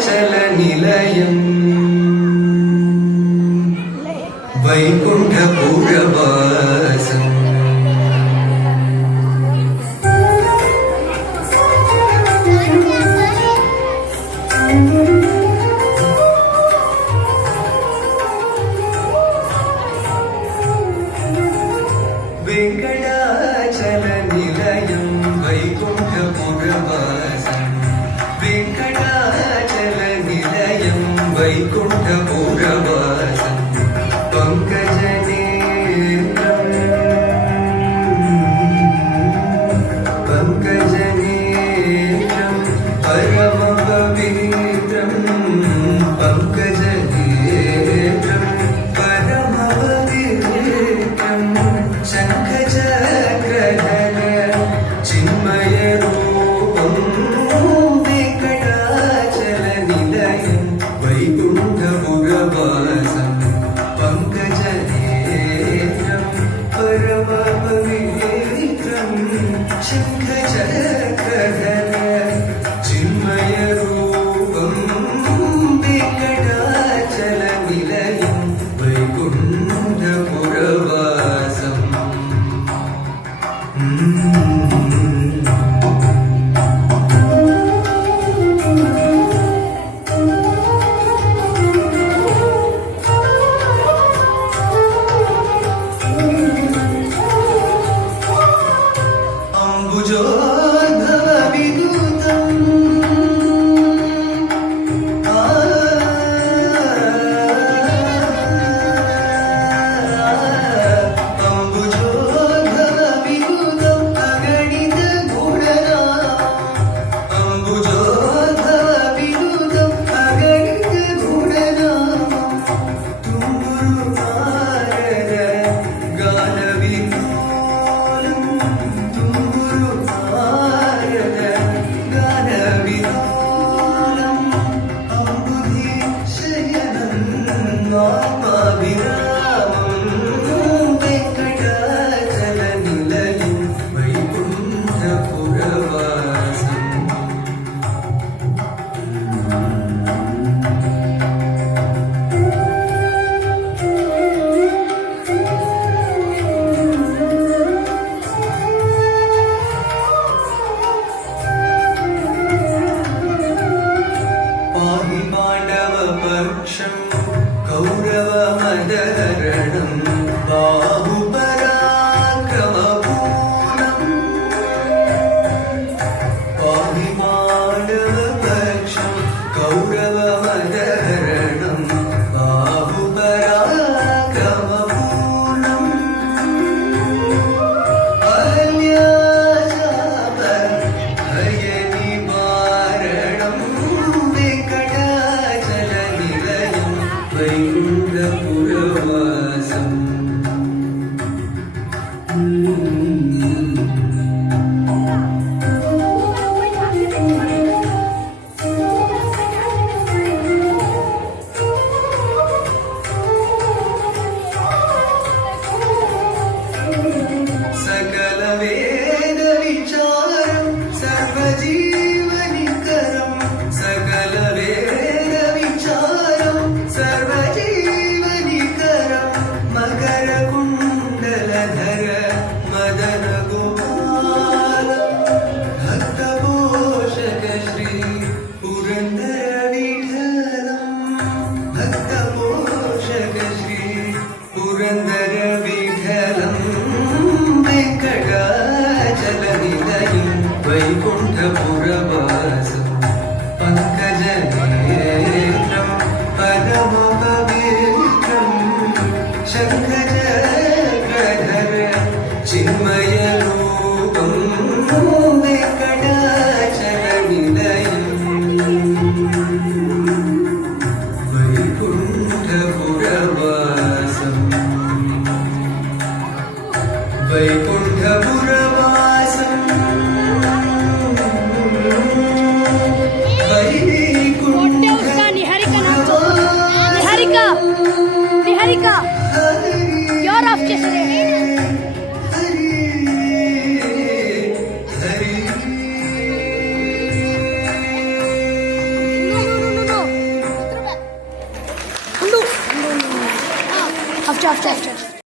నిలయం వైకుంఠపురవాసం వెంకటాచల నిలయం వైకుంఠపురవాసం వెంకటాచల నిలయం వైకుంఠపురవాసం పంకజనేత్రం పంకజనేత్రం పరమ పవిత్రం పంకజనేత్రం పరమ పవిత్రం శంఖచక్రధర చిన్మయ రూపం వెంకటాచల నిలయం వైకుంఠపురవాసం పంకజనేత్రం పరమ పవిత్రం శంఖచక్రధర చిన్మయ రూపం వెంకటాచల నిలయం వైకుంఠపురవాసం అంబుజోద్భవ విదూతం అంబుజోద్భవ విదూతం అగణిత గుణనామం అంబుజోద్భవ విదూతం అగణిత గుణనామం తుంగురు నారద గాన విలోలం తుంగురు నారద గాన విలోలం అంబుధి శయనం ఆత్మాభిరామం వెంకటాచల నిలయం వైకుంఠపురవాసం after.